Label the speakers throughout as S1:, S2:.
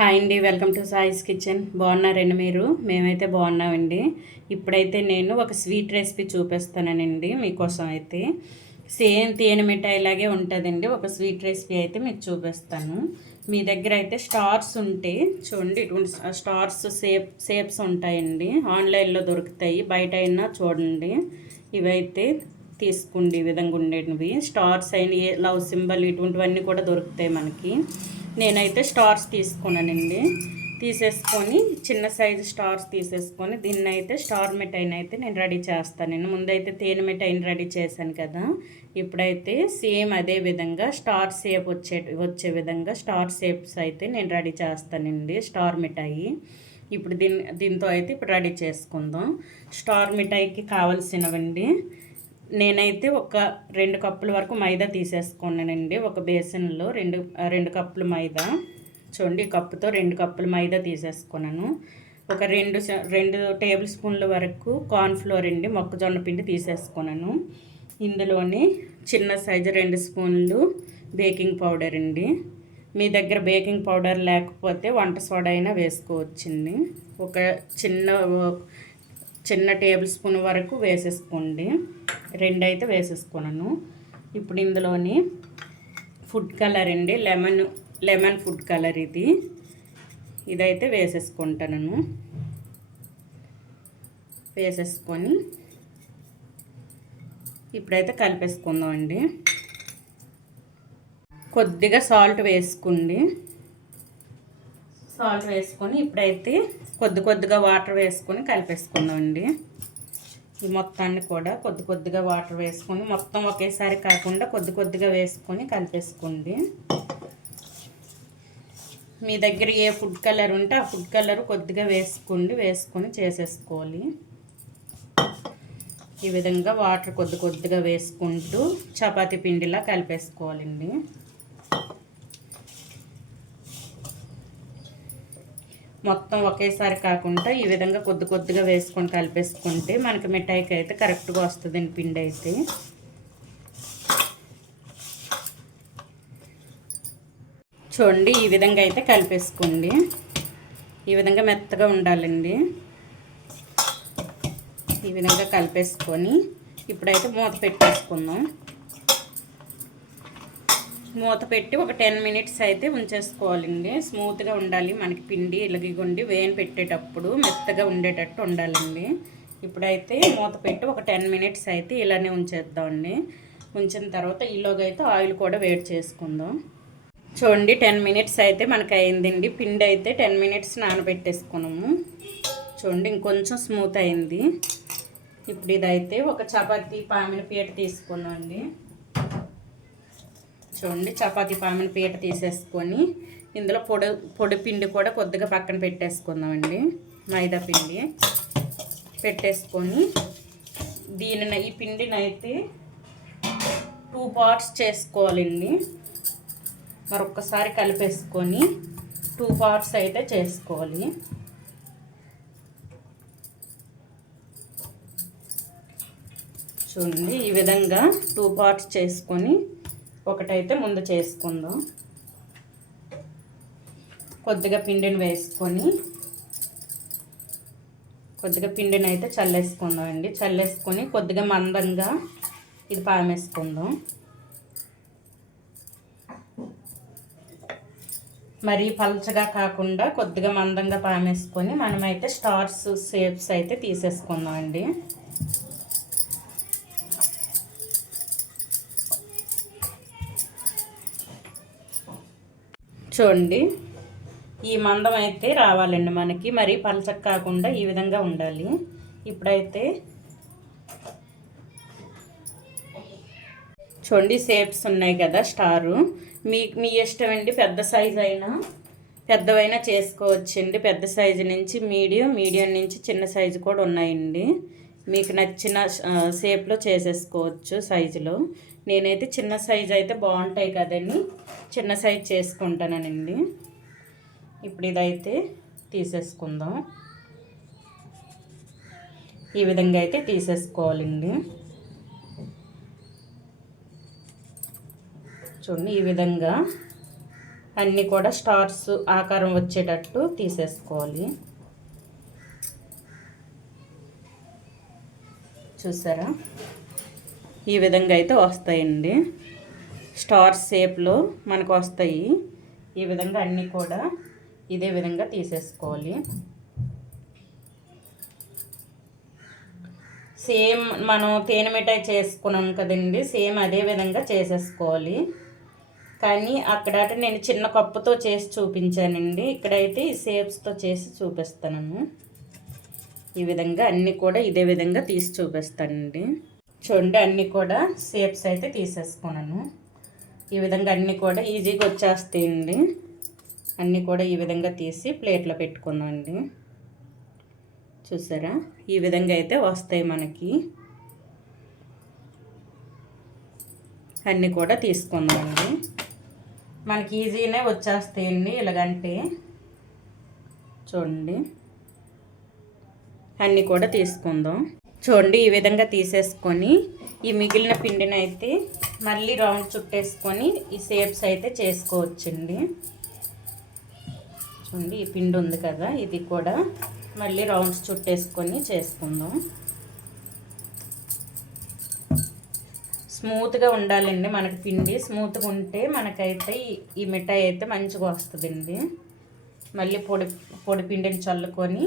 S1: Hi అండి welcome to సాయిస్ kitchen. బాగున్నారండి మీరు? మేమైతే బాగున్నామండి. ఇప్పుడైతే నేను ఒక స్వీట్ రెసిపీ చూపిస్తానండి మీకోసం అయితే. సేమ్ తేనె మిఠాయిలాగే ఉంటుందండి. ఒక స్వీట్ రెసిపీ అయితే మీకు చూపిస్తాను. మీ దగ్గర అయితే స్టార్స్ ఉంటే చూడండి ఇటువంటి స్టార్స్ సేప్ సేప్స్ ఉంటాయండి. ఆన్లైన్లో దొరుకుతాయి. బయట అయినా చూడండి. ఇవైతే తీసుకోండి. ఈ విధంగా ఉండేటివి. స్టార్స్ అయిన లవ్ సింబల్ ఇటువంటివన్నీ కూడా దొరుకుతాయి మనకి. నేనైతే స్టార్స్ తీసుకున్నానండి. తీసేసుకొని చిన్న సైజు స్టార్స్ తీసేసుకొని దీన్ని అయితే స్టార్ మిఠాయిని అయితే నేను రెడీ చేస్తాను. నేను ముందైతే తేనె మిఠాయిని రెడీ చేశాను కదా. ఇప్పుడైతే సేమ్ అదే విధంగా స్టార్ షేప్ వచ్చే వచ్చే విధంగా స్టార్ షేప్స్ అయితే నేను రెడీ చేస్తానండి స్టార్ మిఠాయి. ఇప్పుడు దీని దీంతో అయితే ఇప్పుడు రెడీ చేసుకుందాం. స్టార్ మిఠాయికి కావలసినవండి. నేనైతే ఒక రెండు కప్పుల వరకు మైదా తీసేసుకున్నానండి. ఒక బేసన్లో రెండు రెండు కప్పులు మైదా. చూడండి కప్పుతో రెండు కప్పులు మైదా తీసేసుకున్నాను. ఒక రెండు రెండు టేబుల్ స్పూన్ల వరకు కార్న్ఫ్లోర్ అండి మొక్కజొన్న పిండి తీసేసుకున్నాను. ఇందులోని చిన్న సైజు రెండు స్పూన్లు బేకింగ్ పౌడర్ అండి. మీ దగ్గర బేకింగ్ పౌడర్ లేకపోతే వంట సోడా అయినా వేసుకోవచ్చండి. ఒక చిన్న చిన్న టేబుల్ స్పూన్ వరకు వేసేసుకోండి. రెండు అయితే వేసేసుకున్నాను. ఇప్పుడు ఇందులోని ఫుడ్ కలర్ అండి లెమన్ లెమన్ ఫుడ్ కలర్ ఇది. ఇదైతే వేసేసుకుంటాను వేసేసుకొని ఇప్పుడైతే కలిపేసుకుందాం అండి కొద్దిగా సాల్ట్ వేసుకోండి. సాల్ట్ వేసుకొని ఇప్పుడైతే కొద్ది కొద్దిగా వాటర్ వేసుకొని కలిపేసుకుందామండి. ఈ మొత్తాన్ని కూడా కొద్ది కొద్దిగా వాటర్ వేసుకొని మొత్తం ఒకేసారి కాకుండా కొద్ది కొద్దిగా వేసుకొని కలిపేసుకోండి. మీ దగ్గర ఏ ఫుడ్ కలర్ ఉంటే ఆ ఫుడ్ కలర్ కొద్దిగా వేసుకోండి వేసుకొని చేసేసుకోవాలి. ఈ విధంగా వాటర్ కొద్ది కొద్దిగా వేసుకుంటూ చపాతీ పిండిలా కలిపేసుకోవాలండి. మొత్తం ఒకేసారి కాకుండా ఈ విధంగా కొద్ది కొద్దిగా వేసుకొని కలిపేసుకుంటే మనకి మిఠాయికి అయితే కరెక్ట్గా వస్తుందండి పిండి అయితే. చూడండి ఈ విధంగా అయితే కలిపేసుకోండి. ఈ విధంగా మెత్తగా ఉండాలండి. ఈ విధంగా కలిపేసుకొని ఇప్పుడైతే మూత పెట్టేసుకుందాం. మూత పెట్టి ఒక టెన్ మినిట్స్ అయితే ఉంచేసుకోవాలండి. స్మూత్గా ఉండాలి మనకి పిండి ఇలాగిగుండి వేయని పెట్టేటప్పుడు మెత్తగా ఉండేటట్టు ఉండాలండి. ఇప్పుడైతే మూత పెట్టి ఒక టెన్ మినిట్స్ అయితే ఇలానే ఉంచేద్దామండి. ఉంచిన తర్వాత ఈలోగా అయితే ఆయిల్ కూడా వేడి చేసుకుందాం. చూడండి టెన్ మినిట్స్ అయితే మనకి అయిందండి. పిండి అయితే టెన్ మినిట్స్ నానబెట్టేసుకున్నాము. చూడండి ఇంకొంచెం స్మూత్ అయింది. ఇప్పుడు ఇదైతే ఒక చపాతీ పామిన పీట తీసుకున్నాం అండి చూడండి చపాతీ పామిన పీట తీసేసుకొని ఇందులో పొడి పొడి పిండి కూడా కొద్దిగా పక్కన పెట్టేసుకుందామండి. మైదా పిండి పెట్టేసుకొని దీనిని ఈ పిండిని అయితే టూ పార్ట్స్ చేసుకోవాలండి. మరొక్కసారి కలిపేసుకొని టూ పార్ట్స్ అయితే చేసుకోవాలి. చూడండి ఈ విధంగా టూ పార్ట్స్ చేసుకొని ఒకటైతే ముందు చేసుకుందాం. కొద్దిగా పిండిని వేసుకొని కొద్దిగా పిండిని అయితే చల్లేసుకుందాం అండి. చల్లేసుకొని కొద్దిగా మందంగా ఇది పామేసుకుందాం. మరీ పలచగా కాకుండా కొద్దిగా మందంగా పామేసుకొని మనమైతే స్టార్స్ షేప్స్ అయితే తీసేసుకుందాం అండి. చూడండి. ఈ మందం అయితే రావాలండి మనకి. మరి పలచక కాకుండా ఈ విధంగా ఉండాలి. ఇప్పుడైతే చూడండి షేప్స్ ఉన్నాయి కదా స్టారు. మీ మీ ఇష్టం అండి పెద్ద సైజ్ అయినా పెద్దవైనా చేసుకోవచ్చండి. పెద్ద సైజు నుంచి మీడియం మీడియం నుంచి చిన్న సైజు కూడా ఉన్నాయండి. మీకు నచ్చిన షేప్లో చేసేసుకోవచ్చు సైజులో నేనైతే చిన్న సైజు అయితే బాగుంటాయి కదండి. చిన్న సైజ్ చేసుకుంటానండి. ఇప్పుడు ఇదైతే తీసేసుకుందాం. ఈ విధంగా అయితే తీసేసుకోవాలండి. చూడండి ఈ విధంగా అన్నీ కూడా స్టార్స్ ఆకారం వచ్చేటట్టు తీసేసుకోవాలి. చూసారా? ఈ విధంగా అయితే వస్తాయండి. స్టార్ షేప్లో మనకు వస్తాయి. ఈ విధంగా అన్నీ కూడా ఇదే విధంగా తీసేసుకోవాలి. సేమ్ మనం తేనె మిఠాయి చేసుకున్నాం కదండి సేమ్ అదే విధంగా చేసేసుకోవాలి. కానీ అక్కడ నేను చిన్న కప్పుతో చేసి చూపించానండి. ఇక్కడైతే ఈ షేప్స్తో చేసి చూపిస్తాను. ఈ విధంగా అన్నీ కూడా ఇదే విధంగా తీసి చూపిస్తానండి. చూడండి అన్నీ కూడా షేప్స్ అయితే తీసేసుకున్నాను. ఈ విధంగా అన్నీ కూడా ఈజీగా వచ్చేస్తాయండి. అన్నీ కూడా ఈ విధంగా తీసి ప్లేట్లో పెట్టుకుందామండి. చూసారా? ఈ విధంగా అయితే వస్తాయి మనకి. అన్నీ కూడా తీసుకుందామండి. మనకి ఈజీనే వచ్చేస్తాయండి ఇలాగంటే. చూడండి. అన్నీ కూడా తీసుకుందాం. చూడండి ఈ విధంగా తీసేసుకొని ఈ మిగిలిన పిండిని అయితే మళ్ళీ రౌండ్ చుట్టేసుకొని ఈ షేప్స్ అయితే చేసుకోవచ్చండి. చూడండి ఈ పిండి ఉంది కదా ఇది కూడా మళ్ళీ రౌండ్స్ చుట్టేసుకొని చేసుకుందాం. స్మూత్గా ఉండాలండి మనకి పిండి. స్మూత్గా ఉంటే మనకైతే ఈ మిఠాయి అయితే మంచిగా వస్తుందండి. మళ్ళీ పొడి పొడి పిండిని చల్లుకొని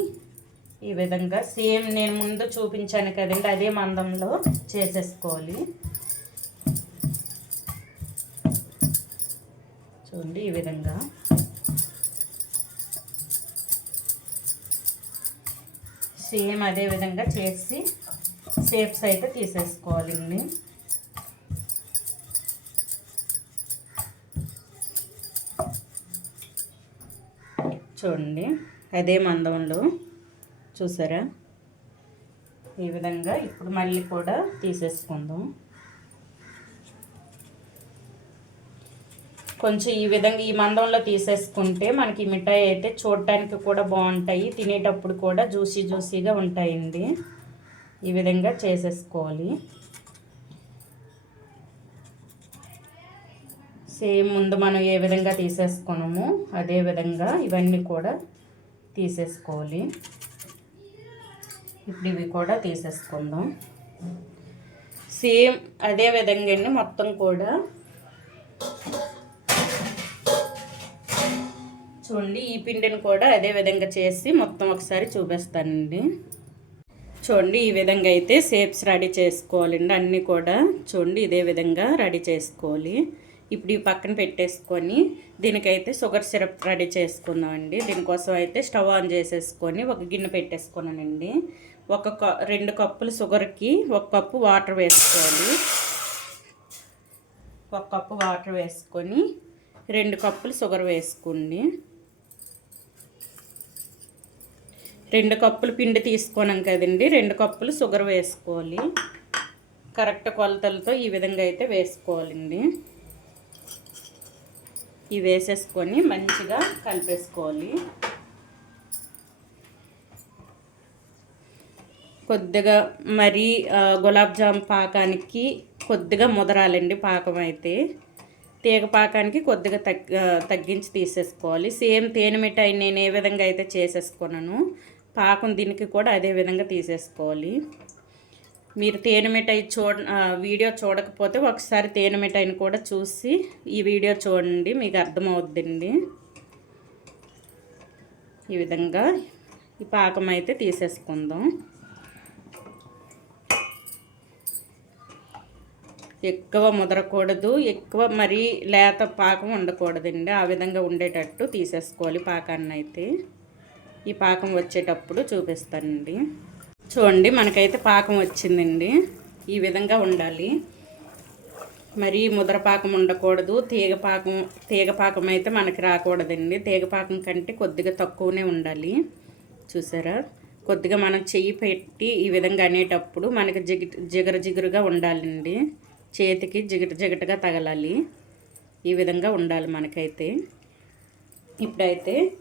S1: ఈ విధంగా సేమ్ నేను ముందు చూపించాను కదండి అదే మందంలో చేసేసుకోవాలి. చూడండి ఈ విధంగా. సేమ్ అదే విధంగా చేసి షేప్స్ అయితే తీసేసుకోవాలండి చూడండి అదే మందంలో చూసారా? ఈ విధంగా ఇప్పుడు మళ్ళీ కూడా తీసేసుకుందాం. కొంచెం ఈ విధంగా ఈ మందంలో తీసేసుకుంటే మనకి మిఠాయి అయితే చూడటానికి కూడా బాగుంటాయి. తినేటప్పుడు కూడా జ్యూసీ జ్యూసీగా ఉంటాయండి. ఈ విధంగా చేసేసుకోవాలి. సేమ్ ముందు మనం ఏ విధంగా తీసేసుకున్నామో అదే విధంగా ఇవన్నీ కూడా తీసేసుకోవాలి. ఇప్పుడు ఇవి కూడా తీసేసుకుందాం. సేమ్ అదే విధంగా అండి మొత్తం కూడా. చూడండి ఈ పిండిని కూడా అదే విధంగా చేసి మొత్తం ఒకసారి చూపిస్తానండి. చూడండి ఈ విధంగా అయితే షేప్స్ రెడీ చేసుకోవాలండి. అన్నీ కూడా చూడండి ఇదే విధంగా రెడీ చేసుకోవాలి. ఇప్పుడు ఈ పక్కన పెట్టేసుకొని దీనికైతే షుగర్ సిరప్ రెడీ చేసుకుందామండి. దీనికోసం అయితే స్టవ్ ఆన్ చేసేసుకొని ఒక గిన్నె పెట్టేసుకున్నానండి. ఒక రెండు కప్పులు షుగర్కి ఒక కప్పు వాటర్ వేసుకోవాలి. ఒక కప్పు వాటర్ వేసుకొని రెండు కప్పులు షుగర్ వేసుకోండి. రెండు కప్పులు పిండి తీసుకున్నాం కదండి రెండు కప్పులు షుగర్ వేసుకోవాలి. కరెక్ట్ కొలతలతో ఈ విధంగా అయితే వేసుకోవాలండి. ఇవి వేసేసుకొని మంచిగా కలిపేసుకోవాలి. కొద్దిగా మరీ గులాబ్ జామ్ పాకానికి కొద్దిగా ముదరాలండి పాకం అయితే తీగ పాకానికి కొద్దిగా తగ్గ తగ్గించి తీసేసుకోవాలి. సేమ్ తేనె మిఠాయి నేను ఏ విధంగా అయితే చేసేసుకున్నాను పాకం దీనికి కూడా అదే విధంగా తీసేసుకోవాలి. మీరు తేనె మిఠాయి చూడ వీడియో చూడకపోతే ఒకసారి తేనె మిఠాయిని కూడా చూసి ఈ వీడియో చూడండి మీకు అర్థమవుద్దండి. ఈ విధంగా ఈ పాకం అయితే తీసేసుకుందాం. ఎక్కువ ముదరకూడదు. ఎక్కువ మరీ లేత పాకం ఉండకూడదండి. ఆ విధంగా ఉండేటట్టు తీసేసుకోవాలి పాకాన్ని అయితే ఈ పాకం వచ్చేటప్పుడు చూపిస్తానండి. చూడండి మనకైతే పాకం వచ్చిందండి. ఈ విధంగా ఉండాలి. మరీ ముద్ర పాకం ఉండకూడదు. తీగ పాకం తీగ పాకం అయితే మనకి రాకూడదండి. తీగ పాకం కంటే కొద్దిగా తక్కువనే ఉండాలి. చూసారా? కొద్దిగా మనం చెయ్యి పెట్టి ఈ విధంగా అనేటప్పుడు మనకి జిగి జిగర జిగురుగా ఉండాలండి. చేతికి జిగట జిగటగా తగలాలి. ఈ విధంగా ఉండాలి మనకైతే. ఇప్పుడైతే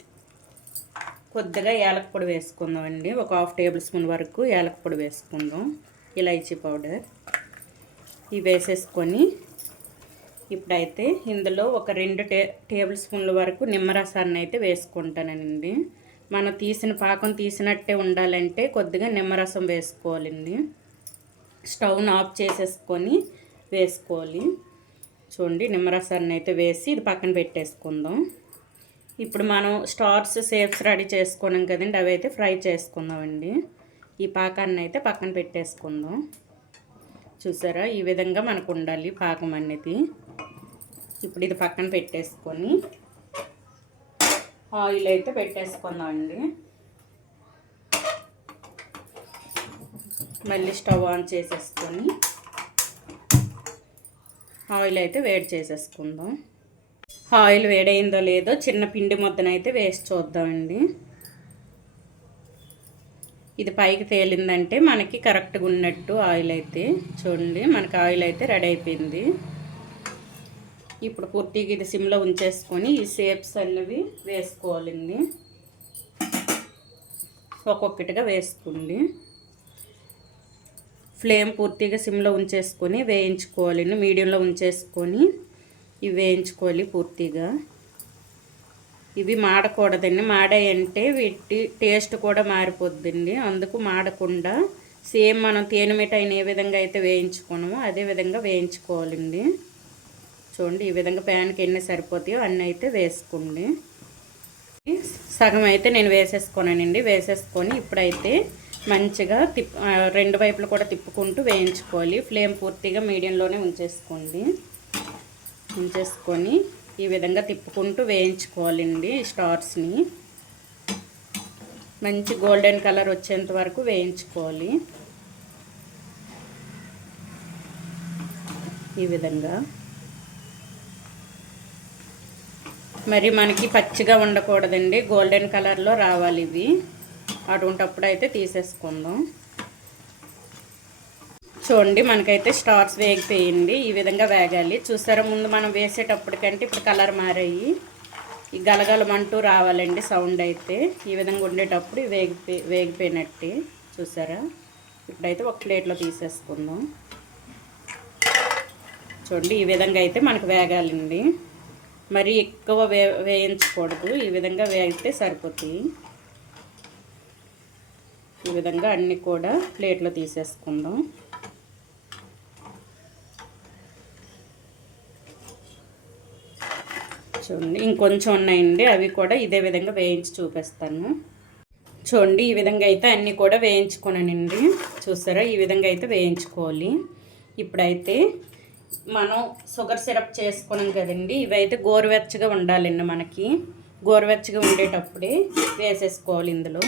S1: కొద్దిగా యాలక వేసుకుందాం అండి ఒక హాఫ్ టేబుల్ స్పూన్ వరకు యాలక వేసుకుందాం. ఇలాచీ పౌడర్. ఇవి వేసేసుకొని ఇప్పుడైతే ఇందులో ఒక రెండు టే టేబుల్ స్పూన్ల వరకు నిమ్మరసాన్ని అయితే వేసుకుంటానండి. మనం తీసిన పాకం తీసినట్టే ఉండాలంటే కొద్దిగా నిమ్మరసం వేసుకోవాలండి. స్టవ్ను ఆఫ్ చేసేసుకొని వేసుకోవాలి. చూడండి నిమ్మరసాన్ని అయితే వేసి ఇది పక్కన పెట్టేసుకుందాం. ఇప్పుడు మనం స్టార్స్ సేఫ్స్ రెడీ చేసుకున్నాం కదండి అవి అయితే ఫ్రై చేసుకుందామండి. ఈ పాకాన్ని అయితే పక్కన పెట్టేసుకుందాం. చూసారా ఈ విధంగా మనకు ఉండాలి పాకం అనేది. ఇప్పుడు ఇది పక్కన పెట్టేసుకొని ఆయిల్ అయితే పెట్టేసుకుందామండి. మళ్ళీ స్టవ్ ఆన్ చేసేసుకొని ఆయిల్ అయితే వేడి చేసేసుకుందాం. ఆయిల్ వేడైందో లేదో చిన్న పిండి ముద్దనైతే వేసి చూద్దామండి. ఇది పైకి తేలిందంటే మనకి కరెక్ట్గా ఉన్నట్టు ఆయిల్ అయితే చూడండి మనకి ఆయిల్ అయితే రెడీ అయిపోయింది. ఇప్పుడు పూర్తిగా ఇది సిమ్లో ఉంచేసుకొని ఈ షేప్స్ అన్నవి వేసుకోవాలండి. ఒక్కొక్కటిగా వేసుకోండి. ఫ్లేమ్ పూర్తిగా సిమ్లో ఉంచేసుకొని వేయించుకోవాలి. మీడియంలో ఉంచేసుకొని ఇవి వేయించుకోవాలి పూర్తిగా. ఇవి మాడకూడదండి. మాడాయంటే వీటి టేస్ట్ కూడా మారిపోద్దండి. అందుకు మాడకుండా సేమ్ మనం తేనె మిఠాయిని ఏ విధంగా అయితే వేయించుకున్నామో అదే విధంగా వేయించుకోవాలండి. చూడండి ఈ విధంగా ప్యాన్కి ఎన్ని సరిపోతాయో అన్నీ అయితే వేసుకోండి. సగం అయితే నేను వేసేసుకున్నానండి. వేసేసుకొని ఇప్పుడైతే మంచిగా తిప్ రెండు వైపులు కూడా తిప్పుకుంటూ వేయించుకోవాలి. ఫ్లేమ్ పూర్తిగా మీడియంలోనే ఉంచేసుకోండి. ఉంచేసుకొని ఈ విధంగా తిప్పుకుంటూ వేయించుకోవాలండి స్టార్స్ని. మంచి గోల్డెన్ కలర్ వచ్చేంత వరకు వేయించుకోవాలి. ఈ విధంగా. మరి మనకి పచ్చిగా ఉండకూడదండి. గోల్డెన్ కలర్లో రావాలి ఇవి. అటువంటప్పుడు అయితే తీసేసుకుందాం. చూడండి మనకైతే స్టార్స్ వేగిపోయింది. ఈ విధంగా వేగాలి. చూసారా ముందు మనం వేసేటప్పటికంటే ఇప్పుడు కలర్ మారాయి. ఈ గలగలమంటూ రావాలండి సౌండ్ అయితే. ఈ విధంగా ఉండేటప్పుడు వేగిపోయి వేగిపోయినట్టు. చూసారా? ఇప్పుడైతే ఒక ప్లేట్లో తీసేసుకుందాం. చూడండి ఈ విధంగా అయితే మనకు వేగాలండి. మరి ఎక్కువ వే వేయించకూడదు. ఈ విధంగా వేగితే సరిపోతాయి. ఈ విధంగా అన్నీ కూడా ప్లేట్లో తీసేసుకుందాం. చూడండి ఇంకొంచెం ఉన్నాయండి అవి కూడా ఇదే విధంగా వేయించి చూపిస్తాను. చూడండి ఈ విధంగా అయితే అన్నీ కూడా వేయించుకున్నానండి. చూసారా ఈ విధంగా అయితే వేయించుకోవాలి. ఇప్పుడైతే మనం షుగర్ సిరప్ చేసుకున్నాం కదండి ఇవైతే గోరువెచ్చగా ఉండాలండి మనకి. గోరువెచ్చగా ఉండేటప్పుడే వేసేసుకోవాలి ఇందులో.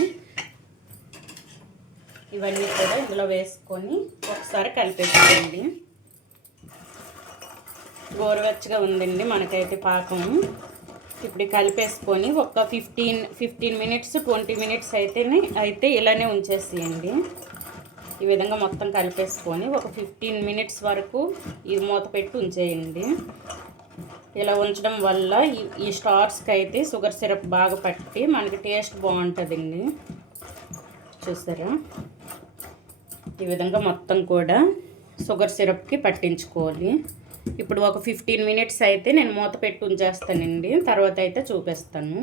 S1: ఇవన్నీ కూడా ఇందులో వేసుకొని ఒకసారి కలిపేసుకోండి. గోరువెచ్చగా ఉందండి మనకైతే పాకం. ఇప్పుడు కలిపేసుకొని ఒక fifteen fifteen minutes twenty minutes అయితేనే అయితే ఇలానే ఉంచేసేయండి. ఈ విధంగా మొత్తం కలిపేసుకొని ఒక ఫిఫ్టీన్ మినిట్స్ వరకు ఇది మూత పెట్టి ఉంచేయండి. ఇలా ఉంచడం వల్ల ఈ స్టార్స్కి అయితే షుగర్ సిరప్ బాగా పట్టి మనకి టేస్ట్ బాగుంటుందండి. చూసారా? ఈ విధంగా మొత్తం కూడా షుగర్ సిరప్కి పట్టించుకోవాలి. ఇప్పుడు ఒక ఫిఫ్టీన్ మినిట్స్ అయితే నేను మూత పెట్టి ఉంచేస్తానండి. తర్వాత అయితే చూపిస్తాను.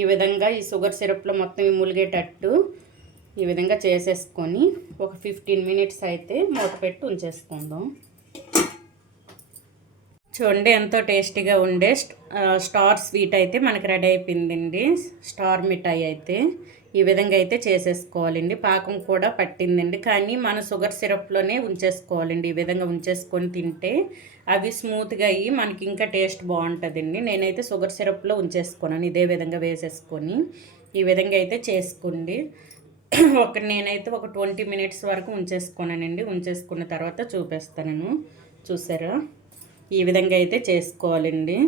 S1: ఈ విధంగా ఈ షుగర్ సిరప్లో మొత్తం ములిగేటట్టు ఈ విధంగా చేసేసుకొని ఒక ఫిఫ్టీన్ మినిట్స్ అయితే మూత పెట్టి ఉంచేసుకుందాం. చూడండి ఎంతో టేస్టీగా ఉండే స్టార్ స్వీట్ అయితే మనకి రెడీ అయిపోయిందండి. స్టార్ మిఠాయి అయితే. ఈ విధంగా అయితే చేసేసుకోవాలండి. పాకం కూడా పట్టిందండి. కానీ మన షుగర్ సిరప్లోనే ఉంచేసుకోవాలండి. ఈ విధంగా ఉంచేసుకొని తింటే అవి స్మూత్గా అయ్యి మనకి ఇంకా టేస్ట్ బాగుంటుందండి. నేనైతే షుగర్ సిరప్లో ఉంచేసుకున్నాను. ఇదే విధంగా వేసేసుకొని ఈ విధంగా అయితే చేసుకోండి. ఒక నేనైతే ఒక ట్వంటీ మినిట్స్ వరకు ఉంచేసుకున్నానండి. ఉంచేసుకున్న తర్వాత చూపిస్తాను చూసారా? ఈ విధంగా అయితే చేసుకోవాలండి.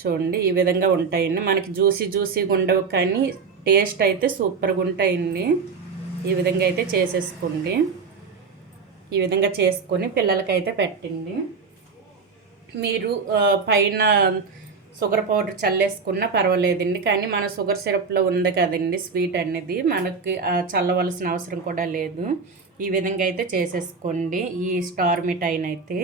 S1: చూడండి ఈ విధంగా ఉంటాయండి. మనకి జ్యూసీ జ్యూసీగా ఉండవు కానీ టేస్ట్ అయితే సూపర్గా ఉంటాయండి. ఈ విధంగా అయితే చేసేసుకోండి. ఈ విధంగా చేసుకొని పిల్లలకైతే పెట్టండి. మీరు పైన షుగర్ పౌడర్ చల్లేసుకున్నా పర్వాలేదండి. కానీ మన షుగర్ సిరప్లో ఉంది కదండి స్వీట్ అనేది. మనకి చల్లవలసిన అవసరం కూడా లేదు. ఈ విధంగా అయితే చేసేసుకోండి. ఈ స్టార్ మిఠాయిని అయితే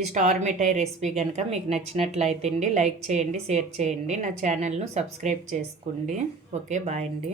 S1: ఈ స్టార్ మిఠాయి రెసిపీ కనుక మీకు నచ్చినట్లయితే అండి లైక్ చేయండి షేర్ చేయండి. నా ఛానల్ను సబ్స్క్రైబ్ చేసుకోండి. ఓకే బాయ్ అండి.